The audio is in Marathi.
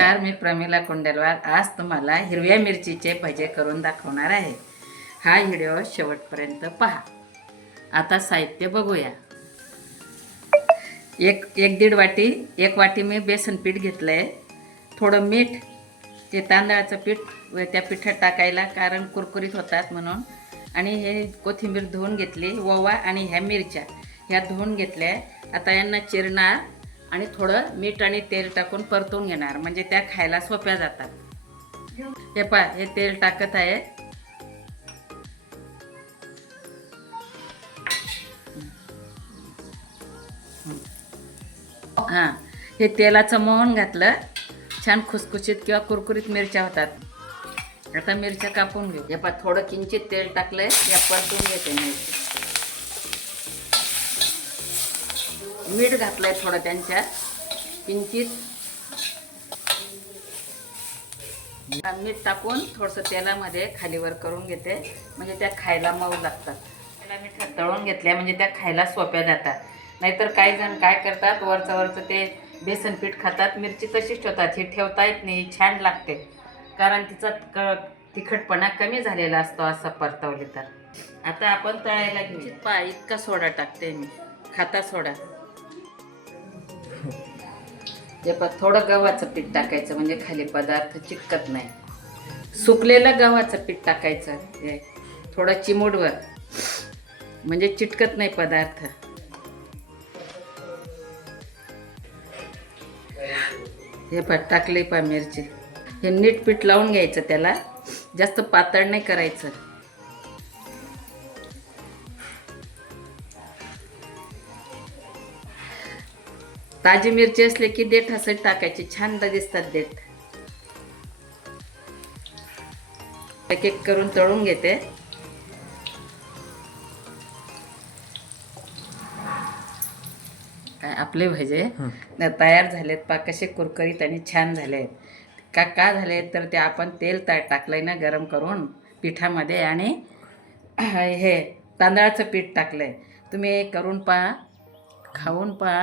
नमस्कार मी प्रमिला कुंडेलवार. आज तुम्हाला हिरव्या मिरचीचे भजे करून दाखवणार आहे. हा व्हिडिओ शेवटपर्यंत पहा. आता साहित्य बघूया. एक एक दीड वाटी एक वाटी मी बेसन पीठ घेतलं आहे थोडं मीठ ते तांदळाचं पीठ व त्या पिठात टाकायला कारण कुरकुरीत होतात म्हणून. आणि हे कोथिंबीर धुवून घेतली ओवा आणि ह्या मिरच्या. ह्या धुवून घेतल्या. आता यांना चिरणार. आणि थोडं मीठ आणि तेल टाकून परतून घेणार. म्हणजे त्या खायला सोप्या जातात. हे पा हे तेल टाकत आहे. हां हे तेलाचं मोहन घातलं. छान खुसखुशीत किंवा कुरकुरीत मिरच्या होतात. आता मिरच्या कापून घेऊ. हे पा थोडं किंचित तेल टाकलंय. या परतून घेते मिरची. मीठ घातलंय थोडं त्यांच्यात. किंचित. मीठ टाकून थोडंसं तेलामध्ये खालीवर करून घेते. म्हणजे त्या खायला मऊ लागतात. त्याला मीठ तळून घेतल्या म्हणजे त्या खायला सोप्या जातात. नाहीतर काही जण काय करतात वरचं वरचं ते बेसन पीठ खातात. मिरची तशीच ठेवतात. ही ठेवता येत नाही छान लागते. कारण तिचा क तिखटपणा कमी झालेला असतो असं परतवली तर. आता आपण तळायला घेऊ. पा इतका सोडा टाकते मी. खाता सोडा. ते पण थोडं गव्हाचं पीठ टाकायचं म्हणजे खाली पदार्थ चिटकत नाही. सुकलेलं गव्हाचं पीठ टाकायचं हे थोडं चिमूडवर म्हणजे चिटकत नाही पदार्थ. हे पा टाकले पा मिरची. हे नीट पीठ लावून घ्यायचं त्याला. जास्त पातळ नाही करायचं. ताजी मिरची असली की देठ असं टाकायची. छान दिसतात देठ. एक एक करून तळून घेते. काय आपले भजे? तयार झालेत पा कसे कुरकुरीत आणि छान झाले आहेत का का झाले तर ते आपण तेल टाकलंय ना गरम करून पिठामध्ये आणि हे तांदळाचं पीठ टाकलंय. तुम्ही हे करून पहा खाऊन पहा.